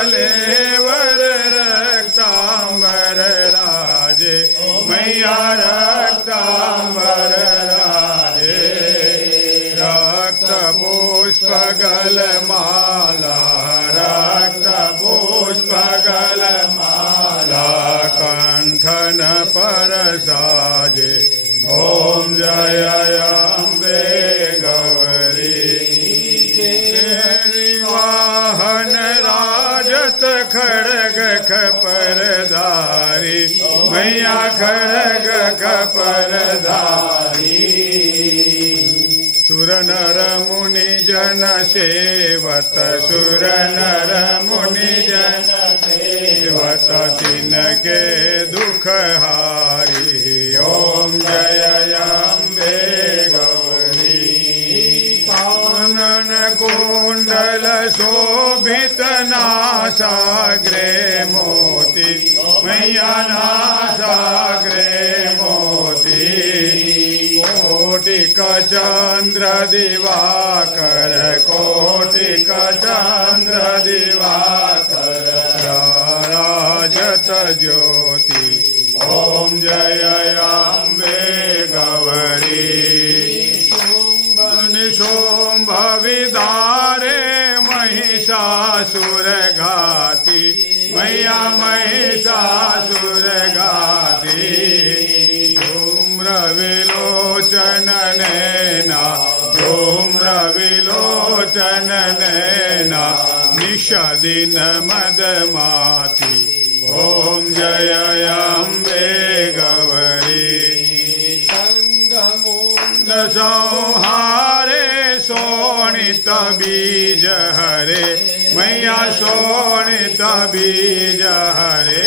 कलेवर रक्तांबर राजे मैया रक्तांबर राजे रक्त पुष्पगल माला रक्त पुष्पगल माला कंठन पर साजे ओम जय अम्बे गौरी वाहन राजत खड़ग खपरधारी मैया खड़ग खपरधारी सुर नर मुनि जन सेवत सुर नर मुनि जन सेवत तिनके दुख हारी ओम जय अम्बे गौरी कानन कुंडल शोभित नासाग्रे मोती मैया नासाग्रे मोती कोटिक चंद्र दिवाकर कोटिक चंद्र दिवाकर राजत ज्योति ओम जय अम्बे गौरी निशोम्भ विदारे महिषासुर घाती मैया महिषासुर घाती धूम्र विलोचन नैना धूम्र विलोचन नैना निषदिन मदमाती ओम जय अम्बे गौरी संहारे शोणित बीज हरे मैया शोणित बीज हरे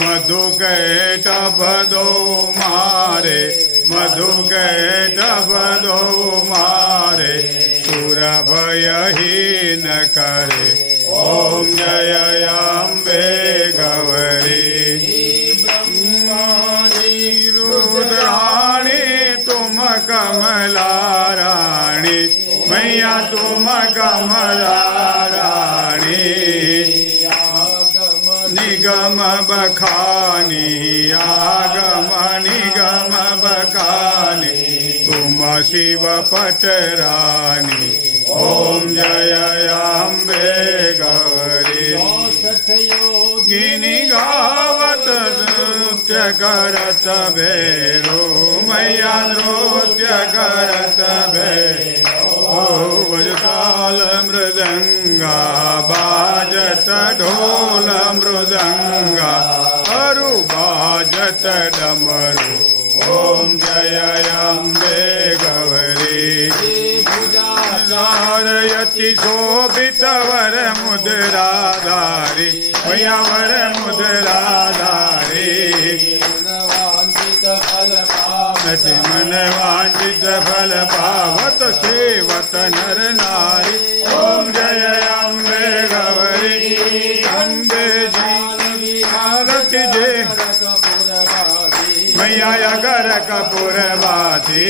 मधु कैट बदो मारे मधु कैट बदो मारे सुर भयहीन करे ओम जय अम्बे गौरी रुद्राणी तुम कमला रानी मैया तुम कमला रानी निगम बखानी आगम निगम बखानी तुम शिव पटरानी ओम जय अम्बे गौरी योगिनी गावत नृत्य करत भैरो मैया नृत्य करत भैरो भजताल मृदंगा बाजत ढोल मृदंगा अरु बाजत डमरू ओम जय अम्बे गौरी धारयति शोभित वर मुद्राधारी मैया वर मुद्राधारी मन वांछित फल पावत सेवत नर नारी ओम जय अम्बे गौरी अम्बे जी आरती जे मैया अगर कपूर बाती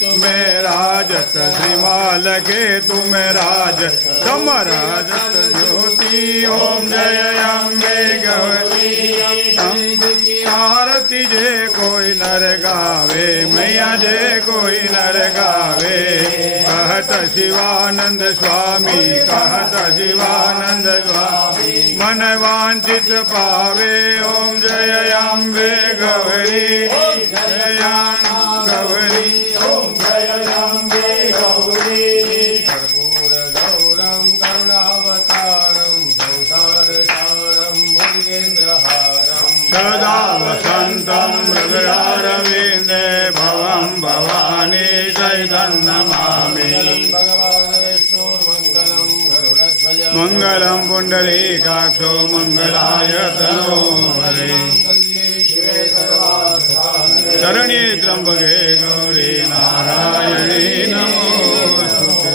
तुम्हें राजत श्रीमाल के तुम राज तम राजत ज्योति ओम जय अम्बे गौरी आरती जे कोई नर गावे मैया जे कोई नर गावे कहत शिवानंद स्वामी कहत शिवानंद स्वामी मन वांछित पावे ओम जय अम्बे गौरी जय गौरी ओम जय अम्बे गौरी कर्पूर गौरम करुणावतारम संसार सारम भुजगेन्द्रहारम सदा वसंतम हृदयारविंदे भवं भवानी चैतन्यमामि भगवान विष्णुर्मंगलम गरुडध्वज मंगलम पुंडरीकाक्षो मंगलायतनो हरे शरण्ये त्र्यंबके गौरी नारायणी नमोस्तुते।